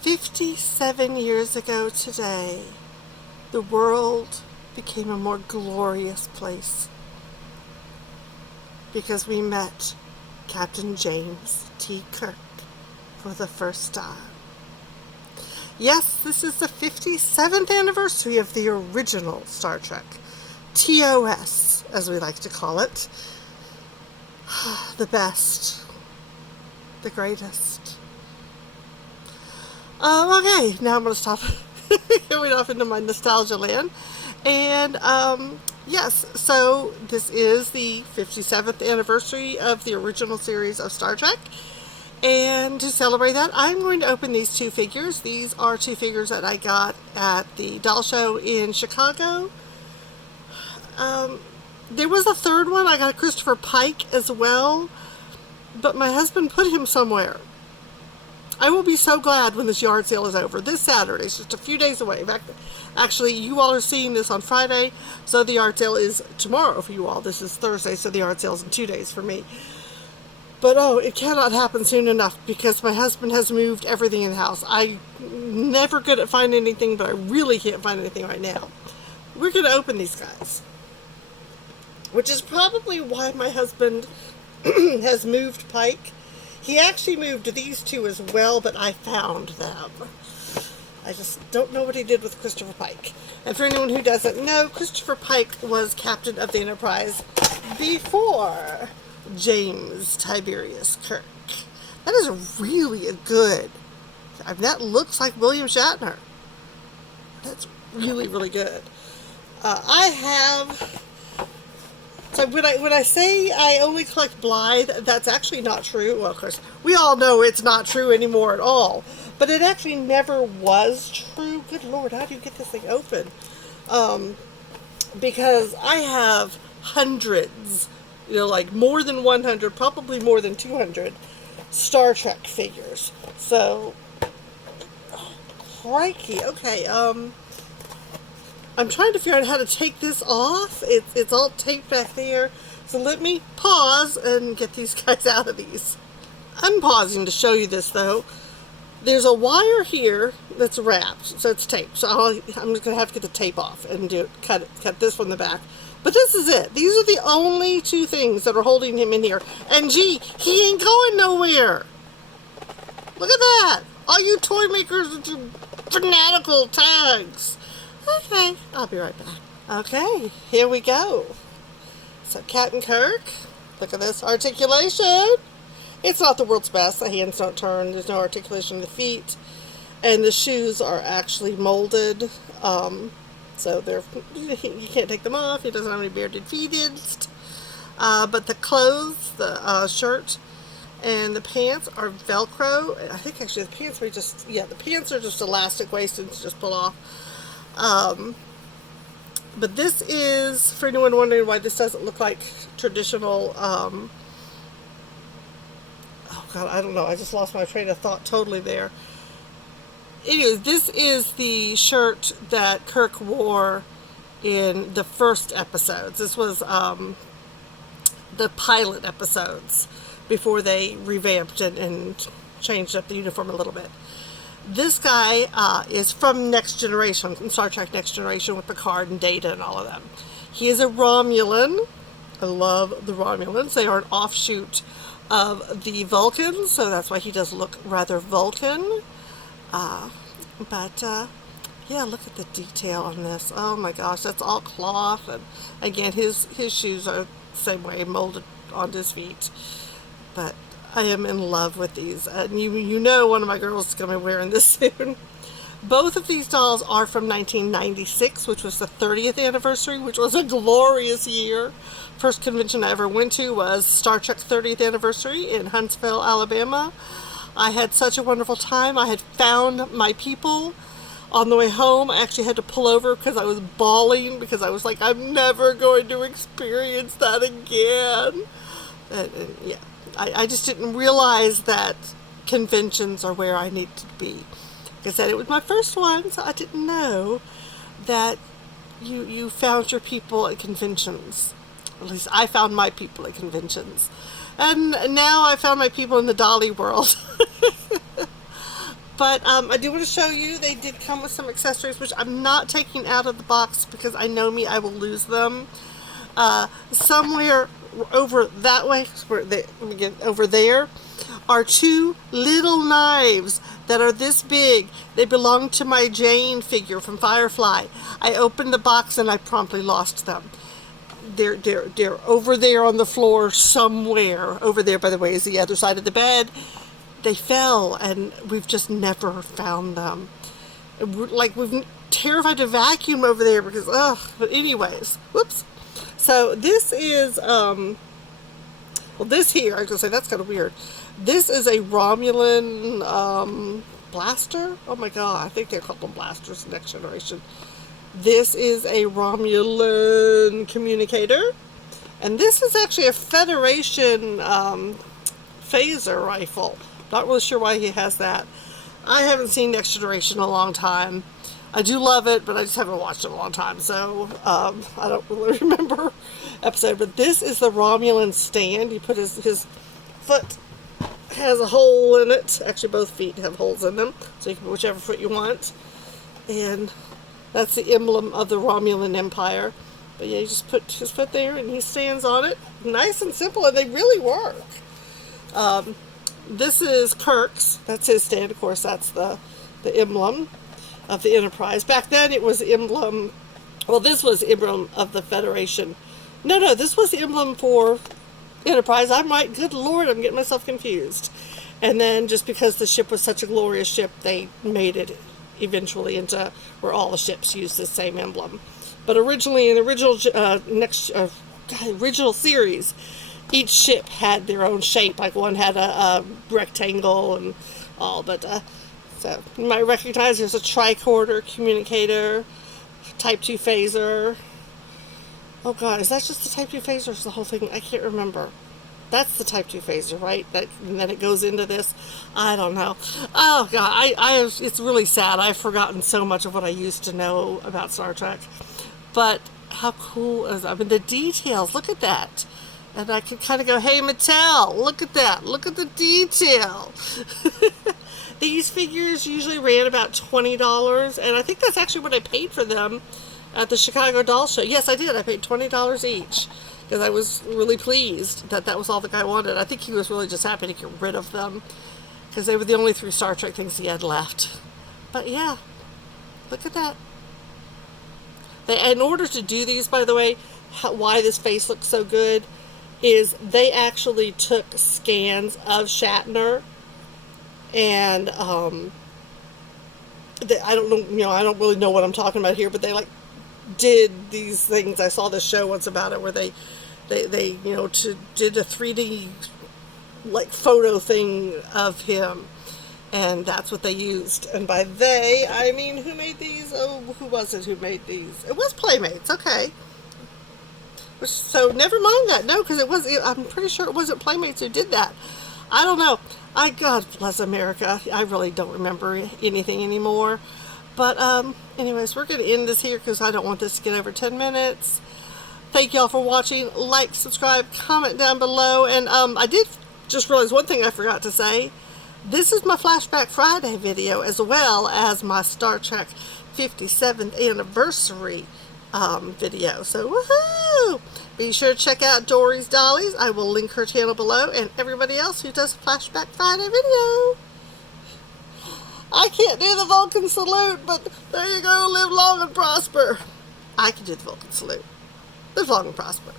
57 years ago today, the world became a more glorious place because we met Captain James T. Kirk for the first time. Yes, this is the 57th anniversary of the original Star Trek, TOS, as we like to call it. The best, the greatest. Okay, now I'm going to stop going off into my nostalgia land. And yes, so this is the 57th anniversary of the original series of Star Trek. And to celebrate that, I'm going to open these two figures. These are two figures that I got at the doll show in Chicago. There was a third one. I got a Christopher Pike as well, but my husband put him somewhere. I will be so glad when this yard sale is over. This Saturday, it's just a few days away. Actually, you all are seeing this on Friday, so the yard sale is tomorrow for you all. This is Thursday, so the yard sale is in 2 days for me. But oh, it cannot happen soon enough because my husband has moved everything in the house. I'm never good at finding anything, but I really can't find anything right now. We're going to open these guys, which is probably why my husband has moved Pike. He actually moved these two as well, but I found them. I just don't know what he did with Christopher Pike. And for anyone who doesn't know, Christopher Pike was captain of the Enterprise before James Tiberius Kirk. That is really a good. I mean, that looks like William Shatner. That's really, really good. I have. So when I say I only collect Blythe, that's actually not true. Well, of course, we all know it's not true anymore at all. But it actually never was true. Good Lord, how do you get this thing open? Because I have hundreds, like more than 100, probably more than 200 Star Trek figures. So, oh, crikey. Okay, I'm trying to figure out how to take this off. It's all taped back there. So let me pause and get these guys out of these. I'm pausing to show you this though. There's a wire here that's wrapped, so it's taped. So I'm just going to have to get the tape off and cut this from the back. But this is it. These are the only two things that are holding him in here. And gee, he ain't going nowhere. Look at that. All you toy makers with your fanatical tags. Okay, I'll be right back. Okay, here we go. So Captain Kirk, look at this articulation. It's not the world's best. The hands don't turn. There's no articulation in the feet. And the shoes are actually molded. So you can't take them off. He doesn't have any bearded feet. But the clothes, the shirt, and the pants are Velcro. I think actually the pants the pants are just elastic waisted to just pull off. But this is, for anyone wondering why this doesn't look like traditional, oh God, I don't know. I just lost my train of thought totally there. Anyways, this is the shirt that Kirk wore in the first episodes. This was the pilot episodes before they revamped it and changed up the uniform a little bit. This guy is from Next Generation, from Star Trek Next Generation with Picard and Data and all of them. He is a Romulan. I love the Romulans. They are an offshoot of the Vulcans, so that's why he does look rather Vulcan. Yeah, look at the detail on this. Oh my gosh, that's all cloth. And again, his shoes are the same way, molded onto his feet. But I am in love with these. And you know one of my girls is going to be wearing this soon. Both of these dolls are from 1996, which was the 30th anniversary, which was a glorious year. First convention I ever went to was Star Trek 30th anniversary in Huntsville, Alabama. I had such a wonderful time. I had found my people. On the way home, I actually had to pull over because I was bawling because I was like, I'm never going to experience that again. And yeah, I just didn't realize that conventions are where I need to be. Like I said, it was my first one, so I didn't know that you found your people at conventions. At least I found my people at conventions. And now I found my people in the dolly world. But I do want to show you, they did come with some accessories, which I'm not taking out of the box because I know me, I will lose them. Somewhere over that way, again, over there, are two little knives that are this big. They belong to my Jane figure from Firefly. I opened the box and I promptly lost them. They're over there on the floor somewhere. Over there, by the way, is the other side of the bed. They fell, and we've just never found them. Like, we've terrified to vacuum over there because, ugh. But anyways, whoops. So this is, well, this here, I was going to say, that's kind of weird. This is a Romulan blaster. Oh my god, I think they're called them blasters, Next Generation. This is a Romulan communicator. And this is actually a Federation phaser rifle. Not really sure why he has that. I haven't seen Next Generation in a long time. I do love it, but I just haven't watched it in a long time, so I don't really remember episode. But this is the Romulan stand. You put his foot has a hole in it. Actually, both feet have holes in them, so you can put whichever foot you want. And that's the emblem of the Romulan Empire. But yeah, you just put his foot there, and he stands on it. Nice and simple, and they really work. This is Kirk's. That's his stand. Of course, that's the emblem of the Enterprise. Back then, it was the emblem. Well, this was the emblem of the Federation. No, this was the emblem for Enterprise. I'm right. Good Lord, I'm getting myself confused. And then, just because the ship was such a glorious ship, they made it eventually into where all the ships used the same emblem. But originally, in the original series, each ship had their own shape. Like one had a rectangle and all. But so you might recognize there's a tricorder communicator, Type 2 phaser. Oh god, is that just the Type 2 phaser or is the whole thing? I can't remember. That's the Type 2 phaser, right? And then it goes into this. I don't know. Oh god, it's really sad. I've forgotten so much of what I used to know about Star Trek. But how cool is that? I mean, the details. Look at that. And I could kind of go, hey, Mattel, look at that. Look at the detail. These figures usually ran about $20. And I think that's actually what I paid for them at the Chicago Doll Show. Yes, I did. I paid $20 each. Because I was really pleased that that was all the guy wanted. I think he was really just happy to get rid of them. Because they were the only 3 Star Trek things he had left. But yeah, look at that. In order to do these, by the way, why this face looks so good is they actually took scans of Shatner, and I don't know, I don't really know what I'm talking about here, but they did these things. I saw this show once about it where they did a 3D photo thing of him, and that's what they used. And by they, I mean, who made these? Oh, who was it who made these? It was Playmates, okay. So never mind that. No, because I'm pretty sure it wasn't Playmates who did that. I don't know. God bless America. I really don't remember anything anymore. But anyways, we're going to end this here because I don't want this to get over 10 minutes. Thank y'all for watching. Like, subscribe, comment down below. And I did just realize one thing I forgot to say. This is my Flashback Friday video as well as my Star Trek 57th anniversary video. So woohoo! Be sure to check out Dory's Dollies. I will link her channel below, and everybody else who does a Flashback Friday video. I can't do the Vulcan salute, but there you go. Live long and prosper. I can do the Vulcan salute. Live long and prosper.